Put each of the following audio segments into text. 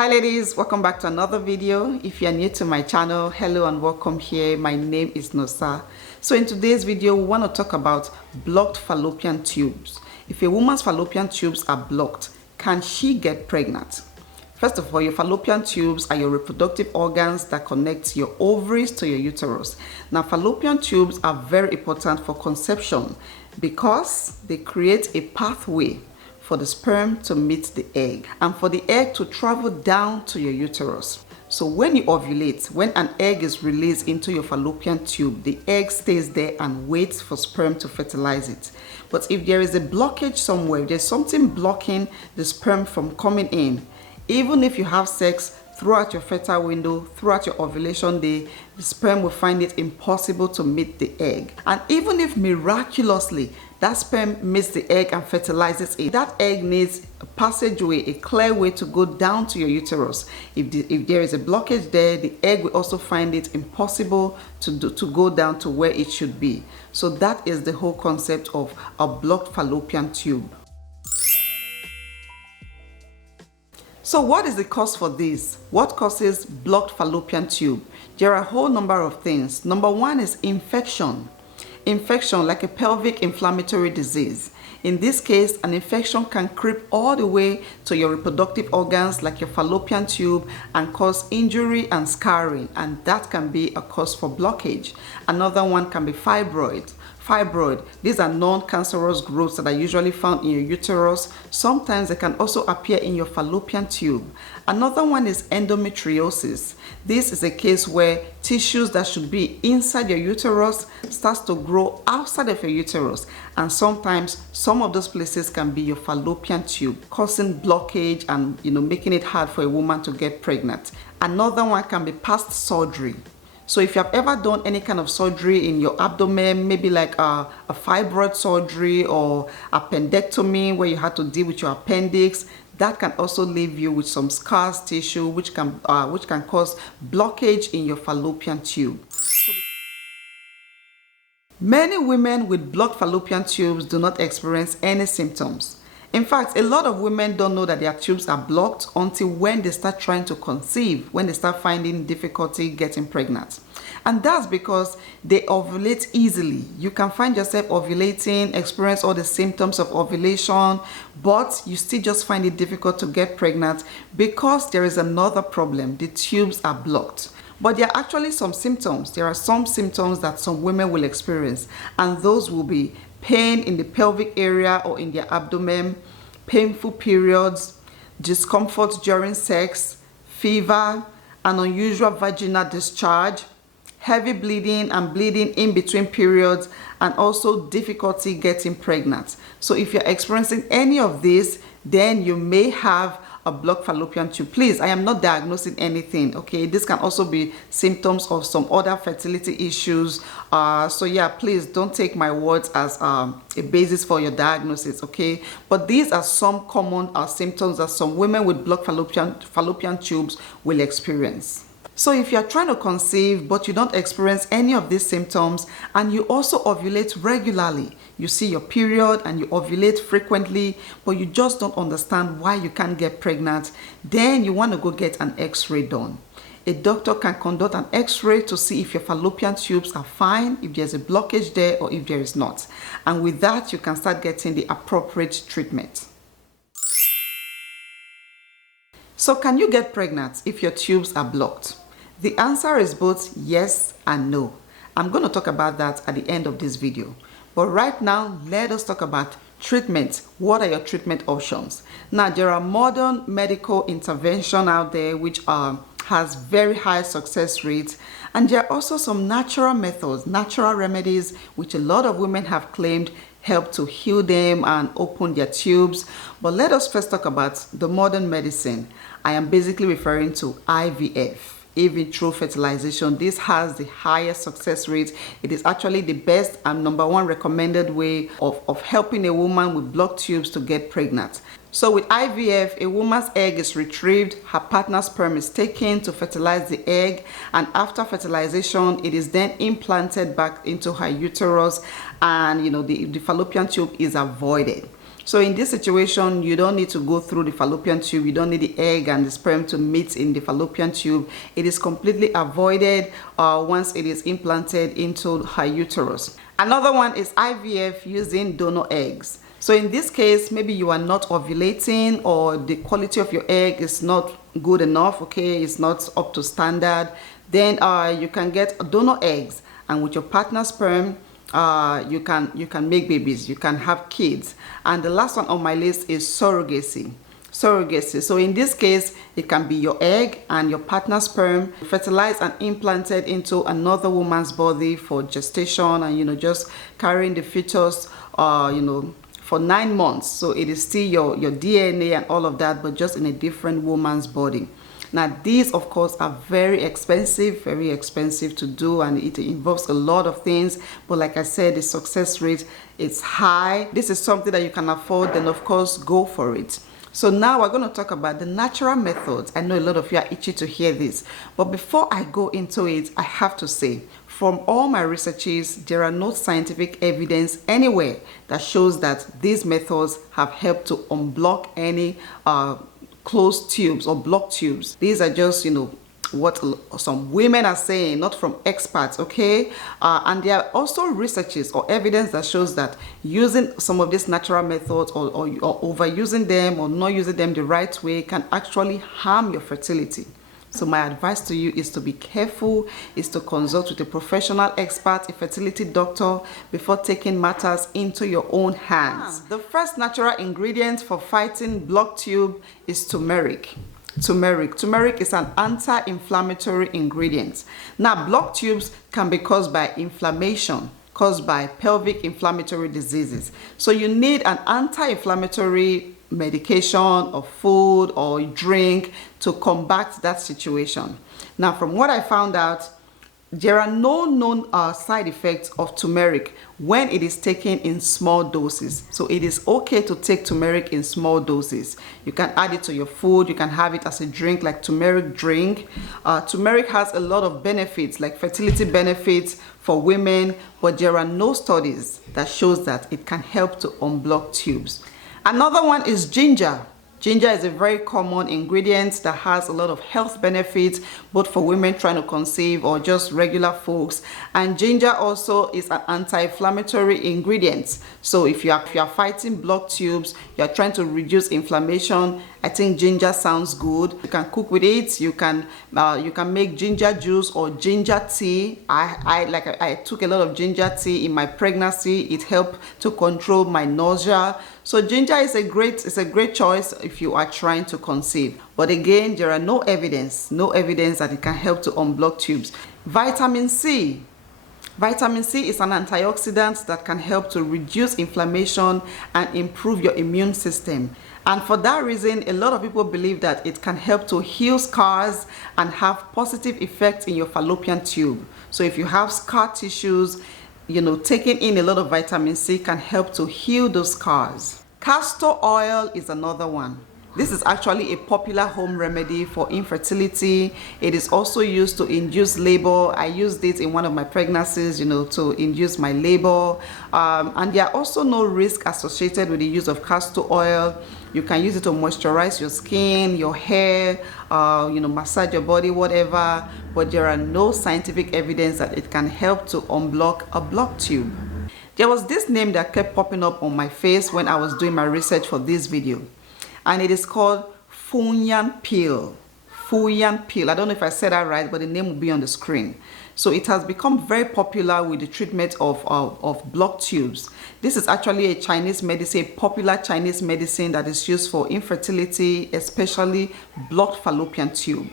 Hi ladies, welcome back to another video. If you are new to my channel, hello and welcome here. My name is Nosa. So in today's video, we want to talk about blocked fallopian tubes. If a woman's fallopian tubes are blocked, can she get pregnant? First of all, your fallopian tubes are your reproductive organs that connect your ovaries to your uterus. Now, fallopian tubes are very important for conception because they create a pathway for the sperm to meet the egg and for the egg to travel down to your uterus. So when you ovulate, when an egg is released into your fallopian tube, the egg stays there and waits for sperm to fertilize it. But if there is a blockage somewhere, there's something blocking the sperm from coming in, even if you have sex throughout your fertile window, throughout your ovulation day, the sperm will find it impossible to meet the egg. And even if miraculously that sperm meets the egg and fertilizes it, that egg needs a passageway, a clear way to go down to your uterus. If there is a blockage there, the egg will also find it impossible to go down to where it should be. So that is the whole concept of a blocked fallopian tube. So what is the cause for this? What causes blocked fallopian tube? There are a whole number of things. Number one is infection. Infection, like a pelvic inflammatory disease. In this case, an infection can creep all the way to your reproductive organs like your fallopian tube and cause injury and scarring, and that can be a cause for blockage. Another one can be fibroid. These are non-cancerous growths that are usually found in your uterus. Sometimes they can also appear in your fallopian tube. Another one is endometriosis. This is a case where tissues that should be inside your uterus starts to grow outside of your uterus, and sometimes some of those places can be your fallopian tube, causing blockage and making it hard for a woman to get pregnant. Another one can be past surgery. So if you have ever done any kind of surgery in your abdomen, maybe like a fibroid surgery or appendectomy where you had to deal with your appendix, that can also leave you with some scarce tissue which can cause blockage in your fallopian tube. Many women with blocked fallopian tubes do not experience any symptoms. In fact, a lot of women don't know that their tubes are blocked until when they start trying to conceive, when they start finding difficulty getting pregnant. And that's because they ovulate easily. You can find yourself ovulating, experience all the symptoms of ovulation, but you still just find it difficult to get pregnant because there is another problem. The tubes are blocked. But there are actually some symptoms. There are some symptoms that some women will experience, and those will be pain in the pelvic area or in their abdomen, painful periods, discomfort during sex, fever, an unusual vaginal discharge, heavy bleeding and bleeding in between periods, and also difficulty getting pregnant. So if you're experiencing any of this, then you may have a blocked fallopian tube. Please, I am not diagnosing anything, okay? This can also be symptoms of some other fertility issues. So yeah, please don't take my words as a basis for your diagnosis, okay? But these are some common symptoms that some women with blocked fallopian tubes will experience. So if you're trying to conceive but you don't experience any of these symptoms and you also ovulate regularly, you see your period and you ovulate frequently, but you just don't understand why you can't get pregnant, then you want to go get an x-ray done. A doctor can conduct an x-ray to see if your fallopian tubes are fine, if there's a blockage there or if there is not. And with that, you can start getting the appropriate treatment. So can you get pregnant if your tubes are blocked? The answer is both yes and no. I'm going to talk about that at the end of this video. But right now, let us talk about treatment. What are your treatment options? Now, there are modern medical intervention out there which has very high success rates. And there are also some natural methods, natural remedies, which a lot of women have claimed help to heal them and open their tubes. But let us first talk about the modern medicine. I am basically referring to IVF. In vitro fertilization. This has the highest success rate. It is actually the best and #1 recommended way of helping a woman with blocked tubes to get pregnant. So with IVF, a woman's egg is retrieved, her partner's sperm is taken to fertilize the egg, and after fertilization, it is then implanted back into her uterus, and the fallopian tube is avoided. So in this situation, you don't need to go through the fallopian tube. You don't need the egg and the sperm to meet in the fallopian tube. It is completely avoided once it is implanted into her uterus. Another one is IVF using donor eggs. So in this case, maybe you are not ovulating, or the quality of your egg is not good enough, okay, it's not up to standard. Then you can get donor eggs, and with your partner's sperm, you can make babies, you can have kids. And the last one on my list is surrogacy. So in this case, it can be your egg and your partner's sperm fertilized and implanted into another woman's body for gestation, and just carrying the fetus for 9 months. So it is still your DNA and all of that, but just in a different woman's body. Now these of course are very expensive to do, and it involves a lot of things, but like I said, the success rate is high. This is something that you can afford, then of course go for it. So now we're going to talk about the natural methods. I know a lot of you are itchy to hear this, but before I go into it, I have to say, from all my researches, there are no scientific evidence anywhere that shows that these methods have helped to unblock any closed tubes or blocked tubes. These are just, what some women are saying, not from experts, okay? And there are also researches or evidence that shows that using some of these natural methods or overusing them or not using them the right way can actually harm your fertility. So my advice to you is to be careful, is to consult with a professional expert, a fertility doctor, before taking matters into your own hands. The first natural ingredient for fighting blocked tube is turmeric. Turmeric is an anti-inflammatory ingredient. Now, blocked tubes can be caused by inflammation, caused by pelvic inflammatory diseases. So you need an anti-inflammatory medication or food or drink to combat that situation. Now, from what I found out, there are no known side effects of turmeric when it is taken in small doses. So it is okay to take turmeric in small doses. You can add it to your food. You can have it as a drink, like turmeric drink. Turmeric has a lot of benefits, like fertility benefits for women, but there are no studies that shows that it can help to unblock tubes. Another one is ginger. Ginger is a very common ingredient that has a lot of health benefits, both for women trying to conceive or just regular folks. And ginger also is an anti-inflammatory ingredient. So if you are fighting blocked tubes, you are trying to reduce inflammation, I think ginger sounds good. You can cook with it. You can make ginger juice or ginger tea. I took a lot of ginger tea in my pregnancy. It helped to control my nausea. So ginger is a great choice if you are trying to conceive. But again, there are no evidence that it can help to unblock tubes. Vitamin C. Vitamin C is an antioxidant that can help to reduce inflammation and improve your immune system. And for that reason, a lot of people believe that it can help to heal scars and have positive effects in your fallopian tube. So if you have scar tissues, taking in a lot of vitamin C can help to heal those scars. Castor oil is another one. This is actually a popular home remedy for infertility. It is also used to induce labor. I used it in one of my pregnancies, to induce my labor. And there are also no risk associated with the use of castor oil. You can use it to moisturize your skin, your hair, massage your body, whatever. But there are no scientific evidence that it can help to unblock a blocked tube. There was this name that kept popping up on my face when I was doing my research for this video. And it is called Fulyan pill. Fulyan pill. I don't know if I said that right, but the name will be on the screen. So it has become very popular with the treatment of blocked tubes. This is actually a Chinese medicine, a popular Chinese medicine that is used for infertility, especially blocked fallopian tube.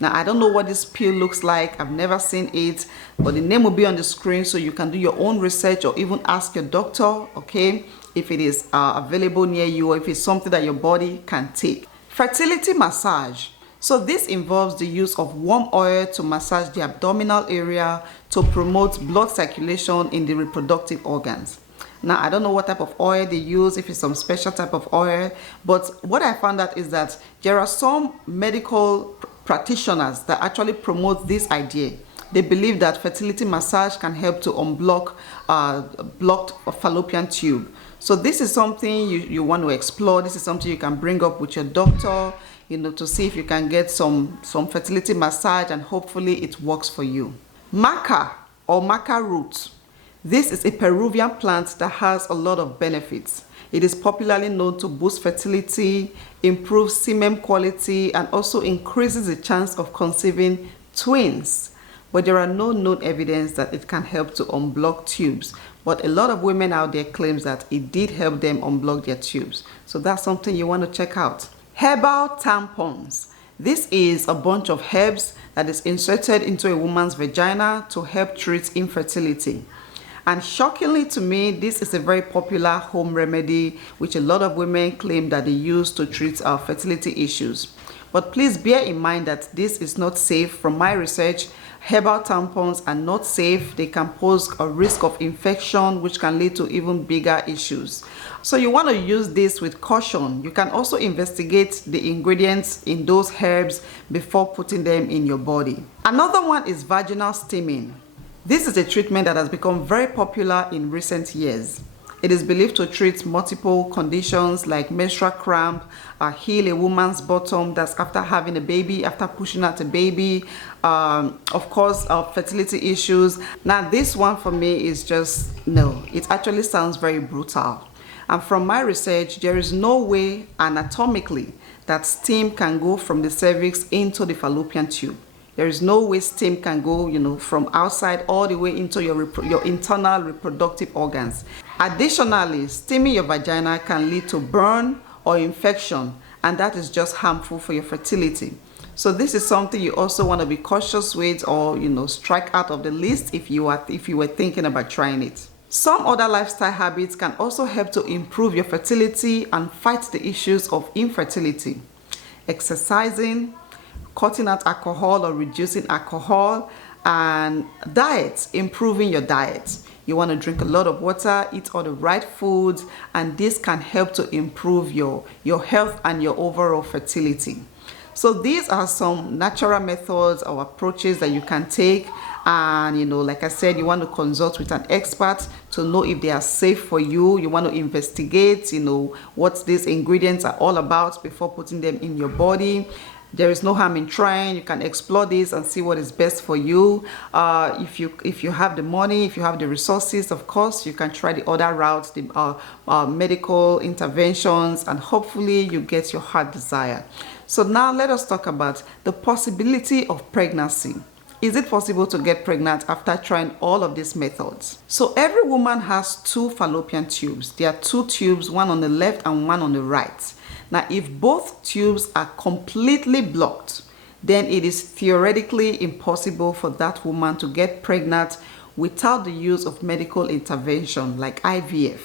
Now, I don't know what this pill looks like. I've never seen it, but the name will be on the screen so you can do your own research or even ask your doctor, okay, if it is available near you or if it's something that your body can take. Fertility massage. So this involves the use of warm oil to massage the abdominal area to promote blood circulation in the reproductive organs. Now, I don't know what type of oil they use, if it's some special type of oil, but what I found out is that there are some medical practitioners that actually promote this idea. They believe that fertility massage can help to unblock blocked fallopian tube. So this is something you want to explore. This is something you can bring up with your doctor, to see if you can get some fertility massage, and hopefully it works for you. Maca or maca root. This is a Peruvian plant that has a lot of benefits. It is popularly known to boost fertility, improve semen quality, and also increases the chance of conceiving twins. But there are no known evidence that it can help to unblock tubes. But a lot of women out there claims that it did help them unblock their tubes. So that's something you want to check out. Herbal tampons. This is a bunch of herbs that is inserted into a woman's vagina to help treat infertility. And shockingly to me, this is a very popular home remedy which a lot of women claim that they use to treat fertility issues. But please bear in mind that this is not safe. From my research, herbal tampons are not safe. They can pose a risk of infection, which can lead to even bigger issues. So you want to use this with caution. You can also investigate the ingredients in those herbs before putting them in your body. Another one is vaginal steaming. This is a treatment that has become very popular in recent years. It is believed to treat multiple conditions like menstrual cramp, heal a woman's bottom, that's after having a baby, after pushing out a baby, of course, fertility issues. Now this one for me is just, no, it actually sounds very brutal. And from my research, there is no way anatomically that steam can go from the cervix into the fallopian tube. There is no way steam can go, from outside all the way into your internal reproductive organs. Additionally, steaming your vagina can lead to burn or infection, and that is just harmful for your fertility. So this is something you also want to be cautious with, or strike out of the list if you were thinking about trying it. Some other lifestyle habits can also help to improve your fertility and fight the issues of infertility. Exercising, cutting out alcohol or reducing alcohol, and diet, improving your diet. You want to drink a lot of water, eat all the right foods, and this can help to improve your health and your overall fertility. So these are some natural methods or approaches that you can take, and like I said, you want to consult with an expert to know if they are safe for you. You want to investigate what these ingredients are all about before putting them in your body. There is no harm in trying. You can explore this and see what is best for you. If you have the money, if you have the resources, of course, you can try the other routes, the medical interventions, and hopefully you get your heart desire. So now let us talk about the possibility of pregnancy. Is it possible to get pregnant after trying all of these methods? So every woman has two fallopian tubes. There are two tubes, one on the left and one on the right. Now, if both tubes are completely blocked, then it is theoretically impossible for that woman to get pregnant without the use of medical intervention like IVF.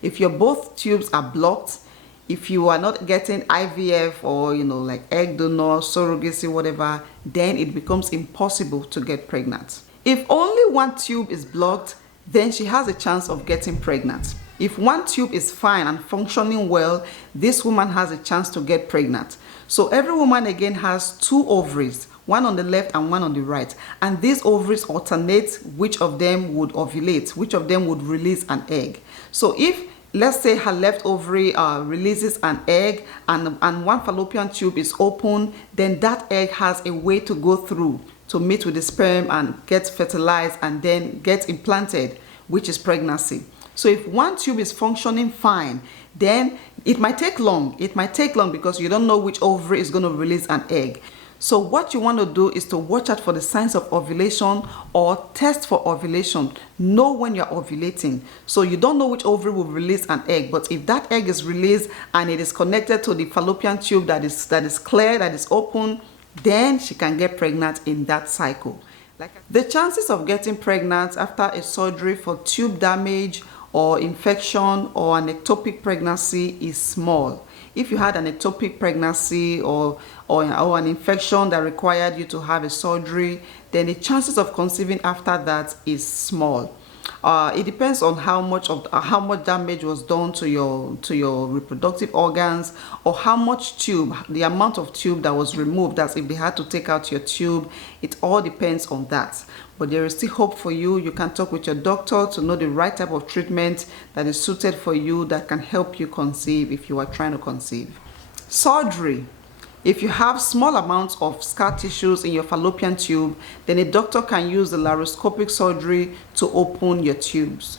If your both tubes are blocked, if you are not getting IVF or like egg donor, surrogacy, whatever, then it becomes impossible to get pregnant. If only one tube is blocked, then she has a chance of getting pregnant. If one tube is fine and functioning well, this woman has a chance to get pregnant. So every woman again has two ovaries, one on the left and one on the right. And these ovaries alternate which of them would ovulate, which of them would release an egg. So if, let's say, her left ovary releases an egg and one fallopian tube is open, then that egg has a way to go through to meet with the sperm and get fertilized and then get implanted, which is pregnancy. So if one tube is functioning fine, then it might take long. It might take long because you don't know which ovary is going to release an egg. So what you want to do is to watch out for the signs of ovulation or test for ovulation. Know when you're ovulating. So you don't know which ovary will release an egg, but if that egg is released and it is connected to the fallopian tube that is clear, that is open, then she can get pregnant in that cycle. The chances of getting pregnant after a surgery for tube damage or infection or an ectopic pregnancy is small. If you had an ectopic pregnancy or an infection that required you to have a surgery, then the chances of conceiving after that is small. It depends on how much damage was done to your reproductive organs, or how much tube, the amount of tube that was removed. That's if they had to take out your tube. It all depends on that. But there is still hope for you. You can talk with your doctor to know the right type of treatment that is suited for you, that can help you conceive if you are trying to conceive. Surgery. If you have small amounts of scar tissues in your fallopian tube, then a doctor can use the laparoscopic surgery to open your tubes.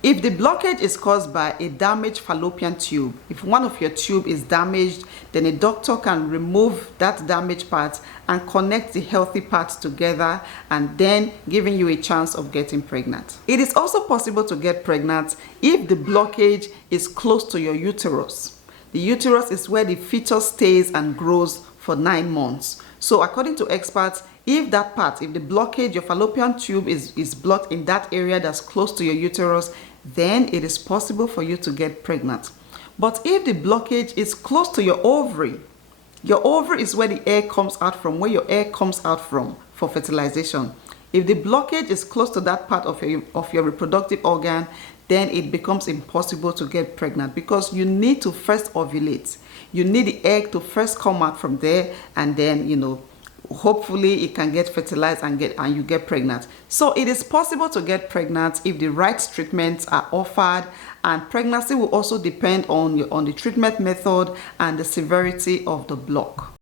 If the blockage is caused by a damaged fallopian tube, if one of your tube is damaged, then a doctor can remove that damaged part and connect the healthy parts together, and then giving you a chance of getting pregnant. It is also possible to get pregnant if the blockage is close to your uterus. The uterus is where the fetus stays and grows for 9 months. So according to experts, if that part, if the blockage, your fallopian tube is blocked in that area that's close to your uterus, then it is possible for you to get pregnant. But if the blockage is close to your ovary is where the egg comes out from, where your egg comes out from for fertilization. If the blockage is close to that part of your reproductive organ, then it becomes impossible to get pregnant, because you need to first ovulate. You need the egg to first come out from there, and then, hopefully it can get fertilized and you get pregnant. So it is possible to get pregnant if the right treatments are offered, and pregnancy will also depend on the treatment method and the severity of the block.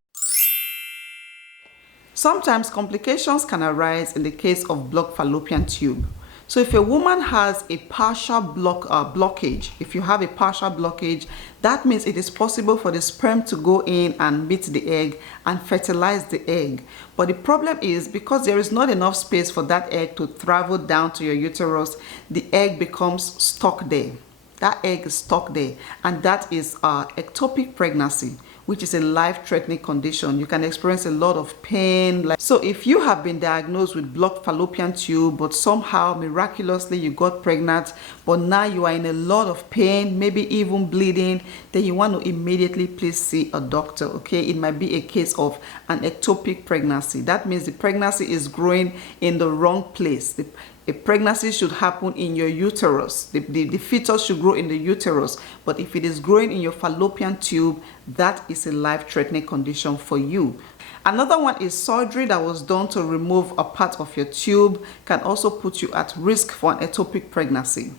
Sometimes complications can arise in the case of blocked fallopian tube. So if a woman has a partial blockage, if you have a partial blockage, that means it is possible for the sperm to go in and meet the egg and fertilize the egg. But the problem is, because there is not enough space for that egg to travel down to your uterus, the egg becomes stuck there. That egg is stuck there, and that is ectopic pregnancy, which is a life-threatening condition. You can experience a lot of pain. So if you have been diagnosed with blocked fallopian tube, but somehow miraculously you got pregnant, but now you are in a lot of pain, maybe even bleeding, then you want to immediately please see a doctor, okay? It might be a case of an ectopic pregnancy. That means the pregnancy is growing in the wrong place. A pregnancy should happen in your uterus. The fetus should grow in the uterus. But if it is growing in your fallopian tube, that is a life-threatening condition for you. Another one is surgery that was done to remove a part of your tube can also put you at risk for an ectopic pregnancy.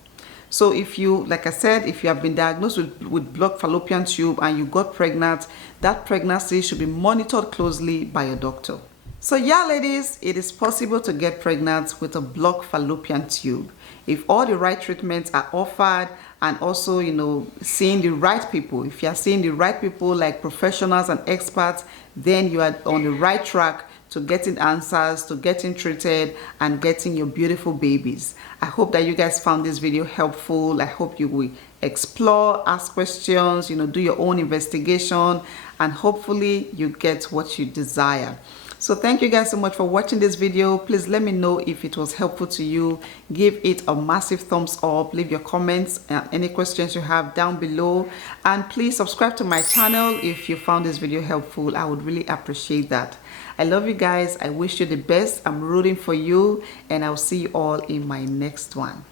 So if you, like I said, if you have been diagnosed with blocked fallopian tube and you got pregnant, that pregnancy should be monitored closely by your doctor. So yeah, ladies, it is possible to get pregnant with a blocked fallopian tube if all the right treatments are offered, and also, seeing the right people. If you are seeing the right people, like professionals and experts, then you are on the right track to getting answers, to getting treated, and getting your beautiful babies. I hope that you guys found this video helpful. I hope you will explore, ask questions, do your own investigation, and hopefully you get what you desire. So thank you guys so much for watching this video. Please let me know if it was helpful to you. Give it a massive thumbs up. Leave your comments and any questions you have down below. And please subscribe to my channel if you found this video helpful. I would really appreciate that. I love you guys. I wish you the best. I'm rooting for you, and I'll see you all in my next one.